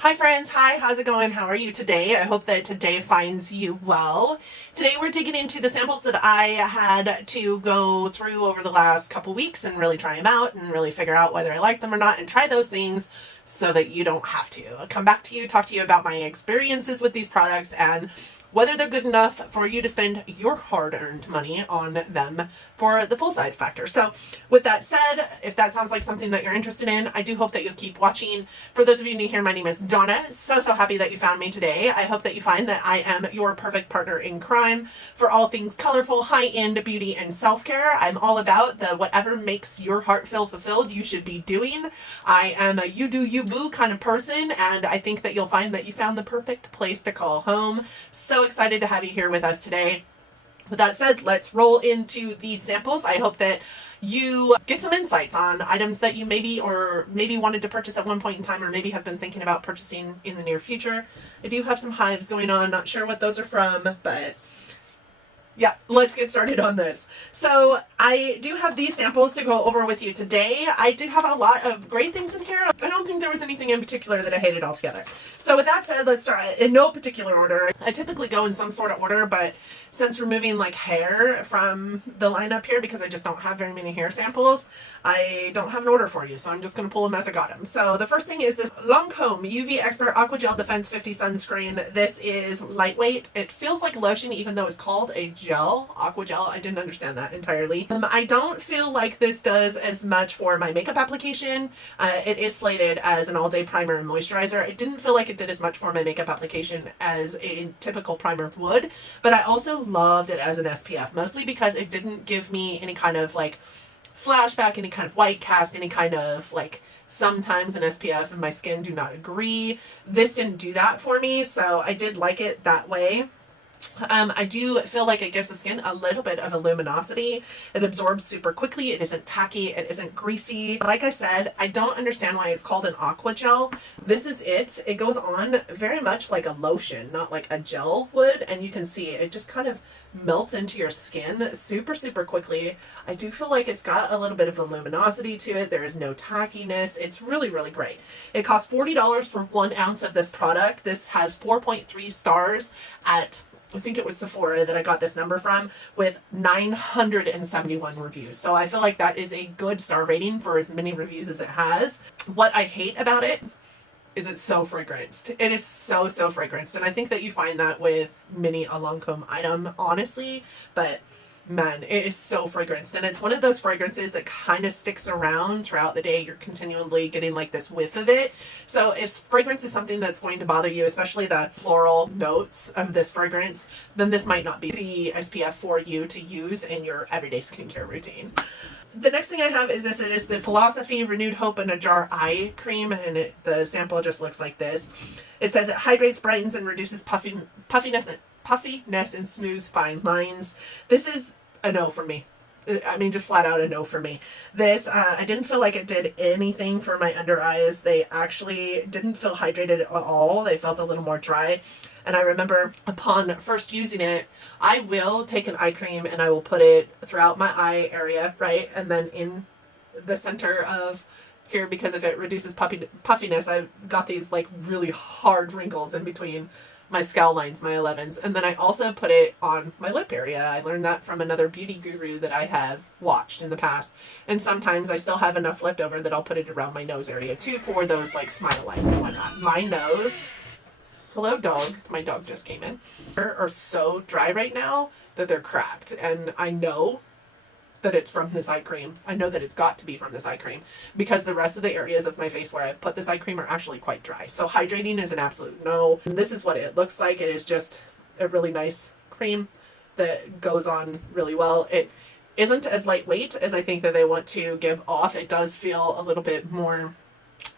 Hi friends, hi, how's it going? How are you today? I hope that today finds you well. Today we're digging into the samples that I had to go through over the last couple weeks and really try them out and really figure out whether I like them or not and try those things so that you don't have to. I'll come back to you, talk to you about my experiences with these products and whether they're good enough for you to spend your hard-earned money on them for the full-size factor. So with that said, if that sounds like something that you're interested in, I do hope that you'll keep watching. For those of you new here, my name is Donna. So happy that you found me today. I hope that you find that I am your perfect partner in crime for all things colorful, high-end beauty, and self-care. I'm all about the whatever makes your heart feel fulfilled you should be doing. I am a you do you boo kind of person, and I think that you'll find that you found the perfect place to call home. So excited to have you here with us today. With that said, let's roll into these samples. I hope that you get some insights on items that you maybe wanted to purchase at one point in time or maybe have been thinking about purchasing in the near future. I do have some hives going on, not sure what those are from, but yeah, let's get started on this. So I do have these samples to go over with you today. I do have a lot of great things in here. I don't think there was anything in particular that I hated altogether. So with that said, let's start in no particular order. I typically go in some sort of order, but since removing like hair from the lineup here, because I just don't have very many hair samples, I don't have an order for you, so I'm just going to pull them as I got them. So the first thing is this Lancome UV Expert Aqua Gel Defense 50 Sunscreen. This is lightweight. It feels like lotion even though it's called a gel, aqua gel. I didn't understand that entirely. I don't feel like this does as much for my makeup application. It is slated as an all-day primer and moisturizer. It didn't feel like it did as much for my makeup application as a typical primer would, but I also loved it as an SPF, mostly because it didn't give me any kind of like flashback, any kind of white cast, any kind of like sometimes an SPF and my skin do not agree. This didn't do that for me, so I did like it that way. I do feel like it gives the skin a little bit of a luminosity. It absorbs super quickly. It isn't tacky. It isn't greasy. Like I said, I don't understand why it's called an aqua gel. This is it. It goes on very much like a lotion, not like a gel would. And you can see it just kind of melts into your skin super quickly. I do feel like it's got a little bit of a luminosity to it. There is no tackiness. It's really great. It costs $40 for 1 ounce of this product. This has 4.3 stars at, I think it was Sephora that I got this number from, with 971 reviews. So I feel like that is a good star rating for as many reviews as it has. What I hate about it is it's so fragranced. It is so fragranced. And I think that you find that with many a Lancome item, honestly. But man, it is so fragranced. And it's one of those fragrances that kind of sticks around throughout the day. You're continually getting like this whiff of it. So if fragrance is something that's going to bother you, especially the floral notes of this fragrance, then this might not be the SPF for you to use in your everyday skincare routine. The next thing I have is this. It is the Philosophy Renewed Hope in a Jar Eye Cream, and the sample just looks like this. It says it hydrates, brightens, and reduces puffiness and smooths fine lines. This is a no for me. I mean, just flat out a no for me. This, I didn't feel like it did anything for my under eyes. They actually didn't feel hydrated at all. They felt a little more dry. And I remember upon first using it, I will take an eye cream and I will put it throughout my eye area, right? And then in the center of here, because if it reduces puffiness, I've got these like really hard wrinkles in between my scowl lines, my 11s. And then I also put it on my lip area. I learned that from another beauty guru that I have watched in the past. And sometimes I still have enough left over that I'll put it around my nose area too for those like smile lines and whatnot. My nose, hello dog, my dog just came in, are so dry right now that they're cracked. And I know that it's from this eye cream. I know that it's got to be from this eye cream because the rest of the areas of my face where I've put this eye cream are actually quite dry. So hydrating is an absolute no. And this is what it looks like. It is just a really nice cream that goes on really well. It isn't as lightweight as I think that they want to give off. It does feel a little bit more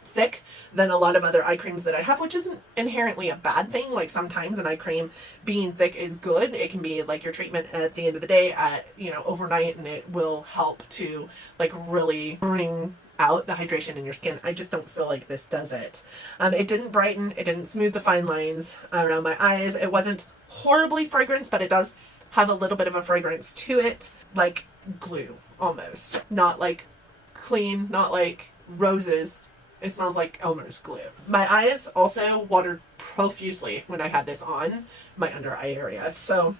thick than a lot of other eye creams that I have, which isn't inherently a bad thing. Like sometimes an eye cream being thick is good. It can be like your treatment at the end of the day at, you know, overnight, and it will help to like really bring out the hydration in your skin. I just don't feel like this does it. It didn't brighten. It didn't smooth the fine lines around my eyes. It wasn't horribly fragranced, but it does have a little bit of a fragrance to it, like glue almost. Not like clean, not like roses, It smells like Elmer's glue. My eyes also watered profusely when I had this on my under eye area. So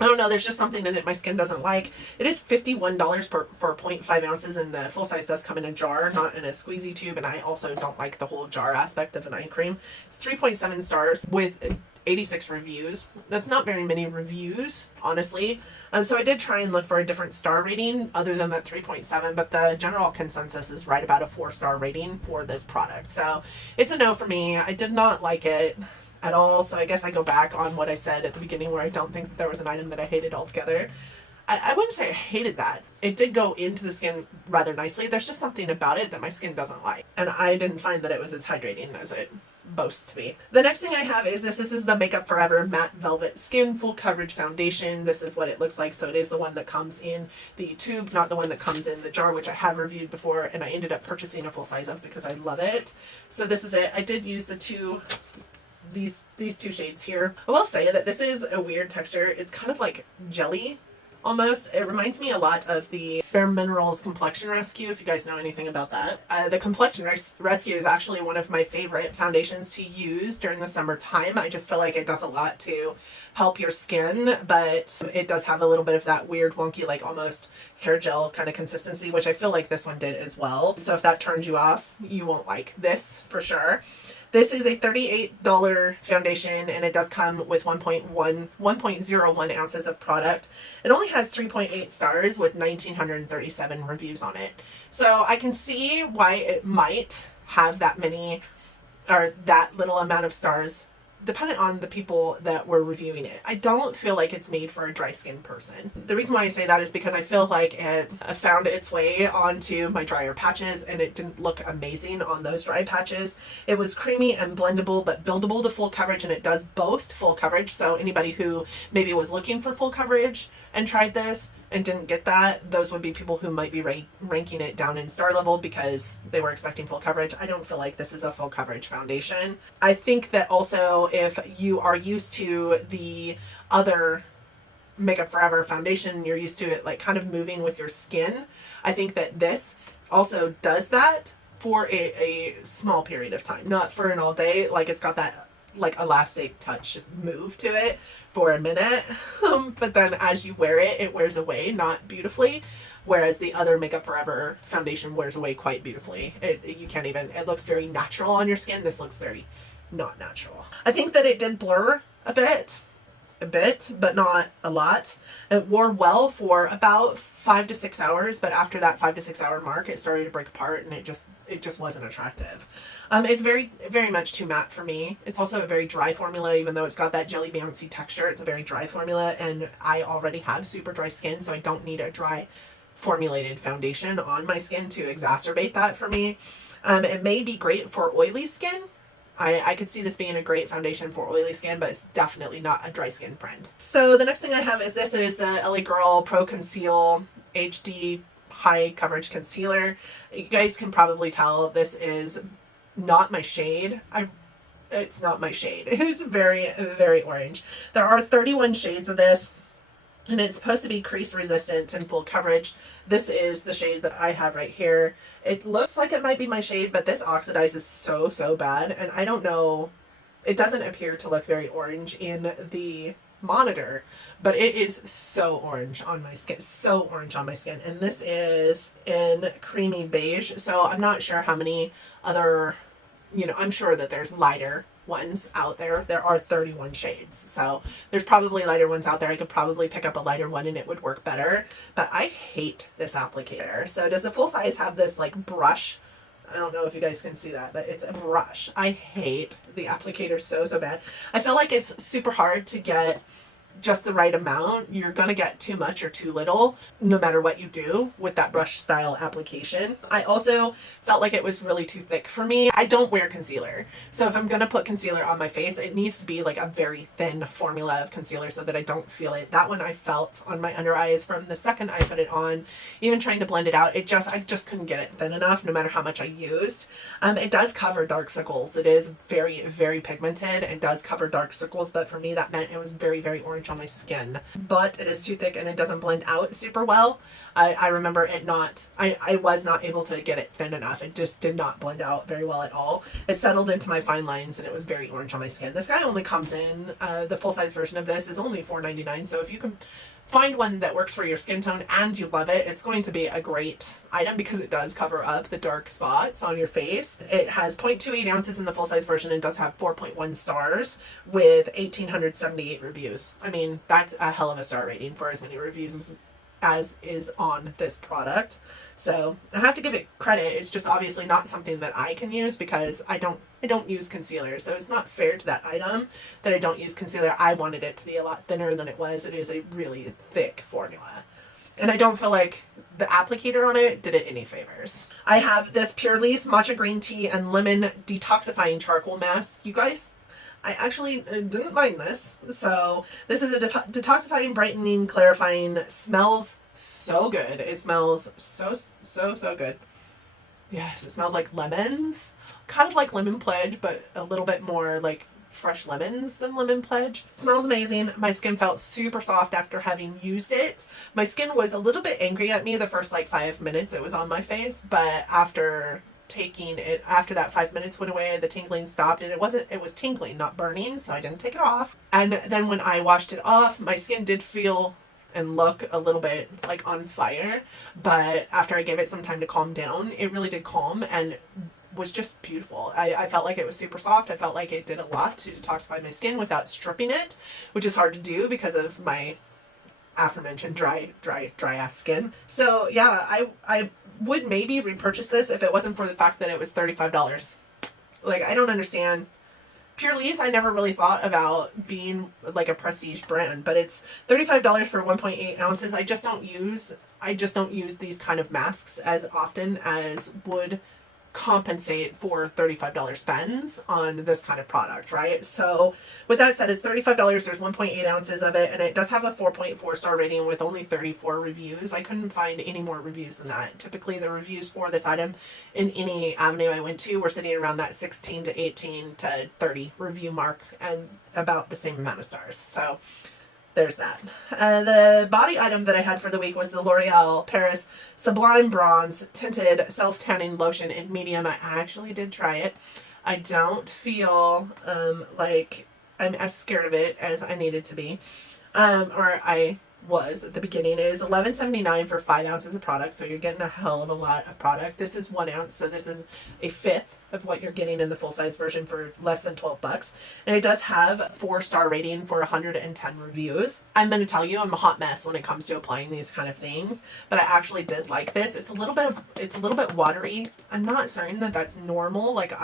I don't know, there's just something in it my skin doesn't like. It is $51 for 0.5 ounces, and the full size does come in a jar, not in a squeezy tube, and I also don't like the whole jar aspect of an eye cream. It's 3.7 stars with 86 reviews. That's not very many reviews, honestly. So I did try and look for a different star rating other than that 3.7, but the general consensus is right about a 4-star rating for this product. So it's a no for me. I did not like it at all. So I guess I go back on what I said at the beginning, where I don't think that there was an item that I hated altogether. I wouldn't say I hated that. It did go into the skin rather nicely. There's just something about it that my skin doesn't like. And I didn't find that it was as hydrating as it boasts to be. The next thing I have is this. This is the Makeup Forever Matte Velvet Skin Full Coverage Foundation. This is what it looks like. So it is the one that comes in the tube, not the one that comes in the jar, which I have reviewed before, and I ended up purchasing a full size of because I love it. So this is it. I did use these two shades here. I will say that this is a weird texture. It's kind of like jelly almost. It reminds me a lot of the Bare Minerals Complexion Rescue, if you guys know anything about that. The Complexion Rescue is actually one of my favorite foundations to use during the summertime. I just feel like it does a lot to help your skin, but it does have a little bit of that weird wonky, like almost hair gel kind of consistency, which I feel like this one did as well. So if that turns you off, you won't like this for sure. This is a $38 foundation, and it does come with 1.01 ounces of product. It only has 3.8 stars with 1,937 reviews on it. So I can see why it might have that many, or that little amount of stars, dependent on the people that were reviewing it. I don't feel like it's made for a dry skin person. The reason why I say that is because I feel like it found its way onto my drier patches, and it didn't look amazing on those dry patches. It was creamy and blendable but buildable to full coverage, and it does boast full coverage. So anybody who maybe was looking for full coverage and tried this and didn't get that, those would be people who might be ranking it down in star level because they were expecting full coverage. I don't feel like this is a full coverage foundation. I think that also if you are used to the other Makeup Forever foundation, you're used to it like kind of moving with your skin, I think that this also does that for a small period of time, not for an all day. Like it's got that like elastic touch move to it for a minute, but then as you wear it, it wears away, not beautifully, whereas the other Makeup Forever foundation wears away quite beautifully. You can't even, it looks very natural on your skin. This looks very not natural. I think that it did blur a bit, but not a lot. It wore well for about 5 to 6 hours, but after that 5 to 6 hour mark, it started to break apart, and it just wasn't attractive. It's very, very much too matte for me. It's also a very dry formula, even though it's got that jelly bouncy texture. It's a very dry formula, and I already have super dry skin, so I don't need a dry formulated foundation on my skin to exacerbate that for me. It may be great for oily skin. I could see this being a great foundation for oily skin, but it's definitely not a dry skin friend. So the next thing I have is this. It is the Ellie Girl Pro Conceal HD High Coverage Concealer. You guys can probably tell this is not my shade. It's not my shade. It is very, very orange. There are 31 shades of this, and it's supposed to be crease resistant and full coverage. This is the shade that I have right here. It looks like it might be my shade, but this oxidizes so bad, and I don't know. It doesn't appear to look very orange in the monitor, but it is so orange on my skin, so orange on my skin. And this is in creamy beige, so I'm not sure how many other, I'm sure that there's lighter ones out there. There are 31 shades, so there's probably lighter ones out there. I could probably pick up a lighter one and it would work better, but I hate this applicator. So does the full size have this like brush? I don't know if you guys can see that, but it's a brush. I hate the applicator so bad. I feel like it's super hard to get just the right amount. You're gonna get too much or too little no matter what you do with that brush style application. I also felt like it was really too thick for me. I don't wear concealer, so if I'm gonna put concealer on my face, it needs to be like a very thin formula of concealer so that I don't feel it. That one I felt on my under eyes from the second I put it on. Even trying to blend it out, I just couldn't get it thin enough no matter how much I used. It does cover dark circles. It is very, very pigmented and does cover dark circles, but for me that meant it was very, very orange orange on my skin, but it is too thick and it doesn't blend out super well. I remember it not, I was not able to get it thin enough. It just did not blend out very well at all. It settled into my fine lines and it was very orange on my skin. This guy only comes in, the full-size version of this is only $4.99, so if you can find one that works for your skin tone and you love it, it's going to be a great item because it does cover up the dark spots on your face. It has 0.28 ounces in the full-size version and does have 4.1 stars with 1,878 reviews. I mean, that's a hell of a star rating for as many reviews as is on this product. So I have to give it credit. It's just obviously not something that I can use because I don't use concealer. So it's not fair to that item that I don't use concealer. I wanted it to be a lot thinner than it was. It is a really thick formula. And I don't feel like the applicator on it did it any favors. I have this Purely's Matcha Green Tea and Lemon Detoxifying Charcoal Mask. You guys, I actually didn't mind this. So this is a detoxifying, brightening, clarifying, smells so good. It smells so good. Yes, it smells like lemons. Kind of like Lemon Pledge, but a little bit more like fresh lemons than Lemon Pledge. It smells amazing. My skin felt super soft after having used it. My skin was a little bit angry at me the first like 5 minutes it was on my face, but after taking it, after that 5 minutes went away, the tingling stopped, and it was tingling, not burning, so I didn't take it off. And then when I washed it off, my skin did feel and look a little bit like on fire, but after I gave it some time to calm down, it really did calm and was just beautiful. I felt like it was super soft. I felt like it did a lot to detoxify my skin without stripping it, which is hard to do because of my aforementioned dry ass skin. So yeah, I would maybe repurchase this if it wasn't for the fact that it was $35. Like, I don't understand. Purely's, I never really thought about being like a prestige brand, but it's $35 for 1.8 ounces. I just don't use these kind of masks as often as would compensate for $35 spends on this kind of product, right? So with that said, it's $35. There's 1.8 ounces of it, and it does have a 4.4 star rating with only 34 reviews. I couldn't find any more reviews than that. Typically the reviews for this item in any avenue I went to were sitting around that 16 to 18 to 30 review mark and about the same amount of stars. So there's that. The body item that I had for the week was the L'Oreal Paris Sublime Bronze Tinted Self-Tanning Lotion in medium. I actually did try it. I don't feel like I'm as scared of it as I needed to be. Or I was at the beginning. It is $11.79 for 5 ounces of product, so you're getting a hell of a lot of product. This is 1 ounce, so this is a fifth of what you're getting in the full-size version for less than $12. And it does have a 4-star rating for 110 reviews. I'm going to tell you I'm a hot mess when it comes to applying these kind of things, but I actually did like this. It's a little bit watery. I'm not certain that that's normal. Like,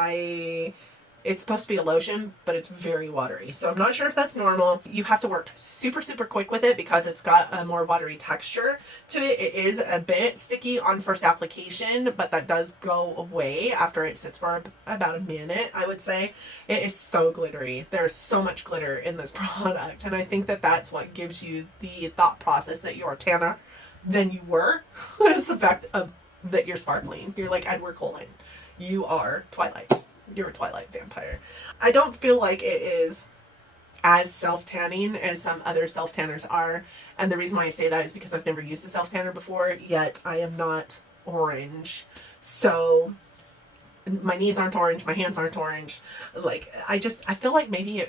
it's supposed to be a lotion, but it's very watery. So I'm not sure if that's normal. You have to work super quick with it because it's got a more watery texture to it. It is a bit sticky on first application, but that does go away after it sits for about a minute, I would say. It is so glittery. There's so much glitter in this product, and I think that that's what gives you the thought process that you're tanner than you were, is the fact that you're sparkling. You're like Edward Cullen. You are Twilight. You're a Twilight vampire. I don't feel like it is as self-tanning as some other self-tanners are. And the reason why I say that is because I've never used a self-tanner before, yet I am not orange. So my knees aren't orange, my hands aren't orange. Like, I feel like maybe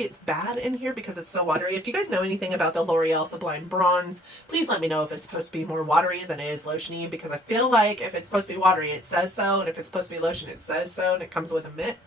it's bad in here because it's so watery. If you guys know anything about the L'Oreal Sublime Bronze, please let me know if it's supposed to be more watery than it is lotiony, because I feel like if it's supposed to be watery, it says so, and if it's supposed to be lotion, it says so, and it comes with a mitt.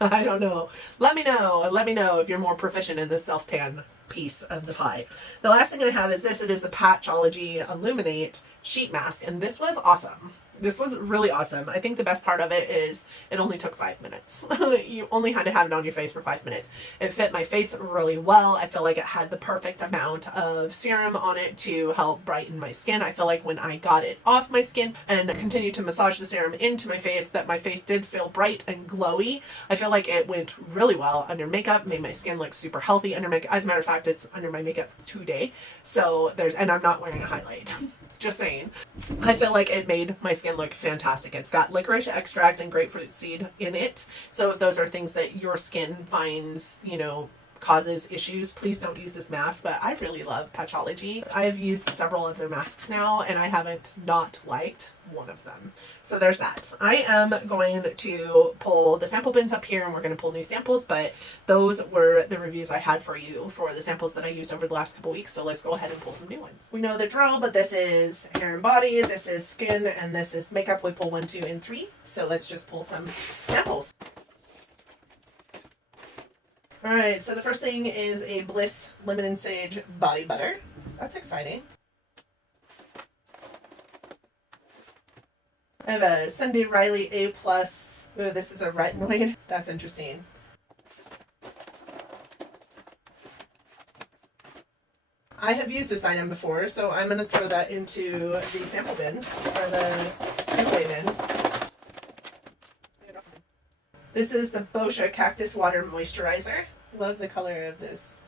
I don't know. Let me know. Let me know if you're more proficient in this self-tan piece of the pie. The last thing I have is this. It is the Patchology Illuminate Sheet Mask, and this was awesome. This was really awesome. I think the best part of it is it only took 5 minutes. You only had to have it on your face for 5 minutes. It fit my face really well. I feel like it had the perfect amount of serum on it to help brighten my skin. I feel like when I got it off my skin and continued to massage the serum into my face, that my face did feel bright and glowy. I feel like it went really well under makeup, made my skin look super healthy under makeup. As a matter of fact, it's under my makeup today. So and I'm not wearing a highlight. Just saying. I feel like it made my skin look fantastic. It's got licorice extract and grapefruit seed in it. So if those are things that your skin finds, causes issues, please don't use this mask. But I really love Patchology. I've used several of their masks now and I haven't not liked one of them. So there's that. I am going to pull the sample bins up here and we're going to pull new samples, but those were the reviews I had for you for the samples that I used over the last couple weeks. So let's go ahead and pull some new ones. We know the drill, but this is hair and body, this is skin, and this is makeup. We pull 1, 2, and 3. So let's just pull some samples. Alright, so the first thing is a Bliss Lemon and Sage Body Butter. That's exciting. I have a Sunday Riley A+. Ooh, this is a retinoid. That's interesting. I have used this item before, so I'm going to throw that into the sample bins, or the giveaway bins. This is the Boscia Cactus Water Moisturizer. Love the color of this.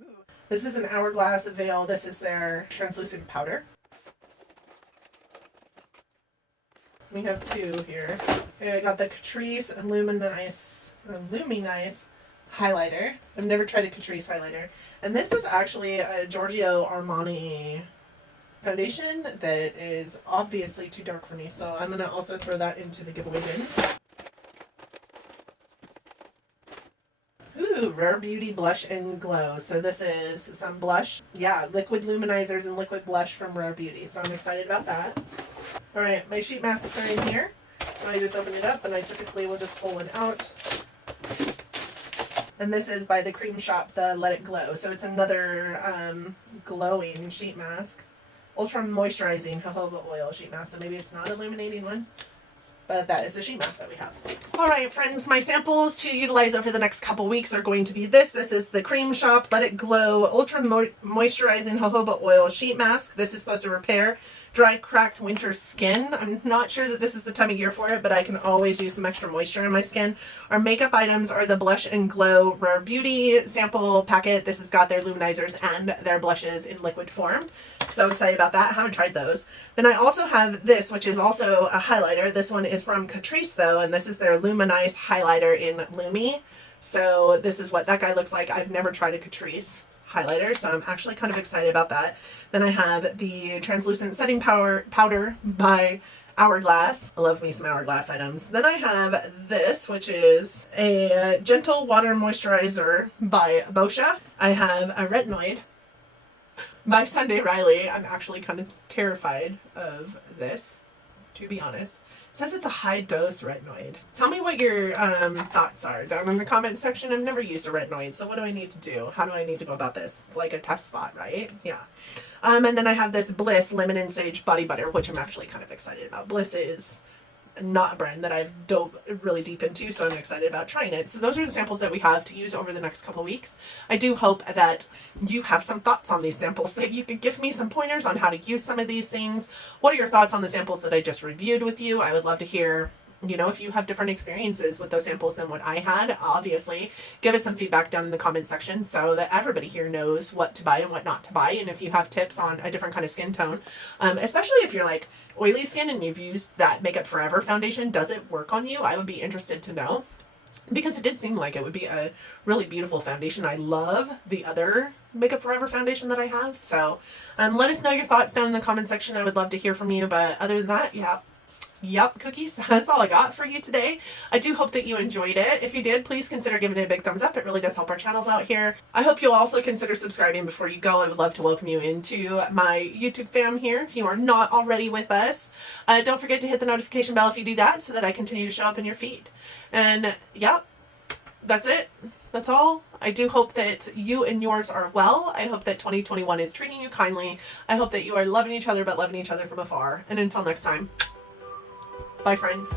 Ooh. This is an Hourglass Veil. This is their translucent powder. We have 2 here. Okay, I got the Catrice Luminize Highlighter. I've never tried a Catrice highlighter. And this is actually a Giorgio Armani foundation that is obviously too dark for me. So I'm going to also throw that into the giveaway bins. Ooh, Rare Beauty Blush and Glow. So this is some blush. Yeah, liquid luminizers and liquid blush from Rare Beauty. So I'm excited about that. Alright, my sheet masks are in here. So I just opened it up and I typically will just pull one out. And this is by the Cream Shop, the Let It Glow. So it's another glowing sheet mask. Ultra Moisturizing Jojoba Oil sheet mask. So maybe it's not an illuminating one. But that is the sheet mask that we have. Alright friends, my samples to utilize over the next couple weeks are going to be this. This is the Cream Shop Let It Glow Ultra Moisturizing Jojoba Oil Sheet Mask. This is supposed to repair dry, cracked winter skin. I'm not sure that this is the time of year for it, but I can always use some extra moisture in my skin. Our makeup items are the Blush and Glow Rare Beauty sample packet. This has got their luminizers and their blushes in liquid form. So excited about that. Haven't tried those. Then I also have this, which is also a highlighter. This one is from Catrice though, and this is their Luminized Highlighter in Lumi. So this is what that guy looks like. I've never tried a Catrice highlighter, so I'm actually kind of excited about that. Then I have the translucent setting powder by Hourglass. I love me some Hourglass items. Then I have this, which is a gentle water moisturizer by Boscia. I have a retinoid by Sunday Riley. I'm actually kind of terrified of this, to be honest. It says it's a high dose retinoid. Tell me what your thoughts are down in the comment section. I've never used a retinoid, so what do I need to do? How do I need to go about this? Like a test spot, right? Yeah. And then I have this Bliss Lemon and Sage Body Butter, which I'm actually kind of excited about. Bliss is not a brand that I've dove really deep into, so I'm excited about trying it. So those are the samples that we have to use over the next couple weeks. I do hope that you have some thoughts on these samples, that you could give me some pointers on how to use some of these things. What are your thoughts on the samples that I just reviewed with you? I would love to hear, you know, if you have different experiences with those samples than what I had. Obviously, give us some feedback down in the comment section so that everybody here knows what to buy and what not to buy. And if you have tips on a different kind of skin tone, especially if you're like oily skin and you've used that Makeup Forever foundation, does it work on you? I would be interested to know, because it did seem like it would be a really beautiful foundation. I love the other Makeup Forever foundation that I have. So let us know your thoughts down in the comment section. I would love to hear from you. But other than that, yeah. Yep, cookies, that's all I got for you today. I do hope that you enjoyed it. If you did, please consider giving it a big thumbs up. It really does help our channels out here. I hope you'll also consider subscribing before you go. I would love to welcome you into my YouTube fam here if you are not already with us. Don't forget to hit the notification bell if you do that so that I continue to show up in your feed. And yeah, that's it. That's all. I do hope that you and yours are well. I hope that 2021 is treating you kindly. I hope that you are loving each other, but loving each other from afar. And until next time, bye friends.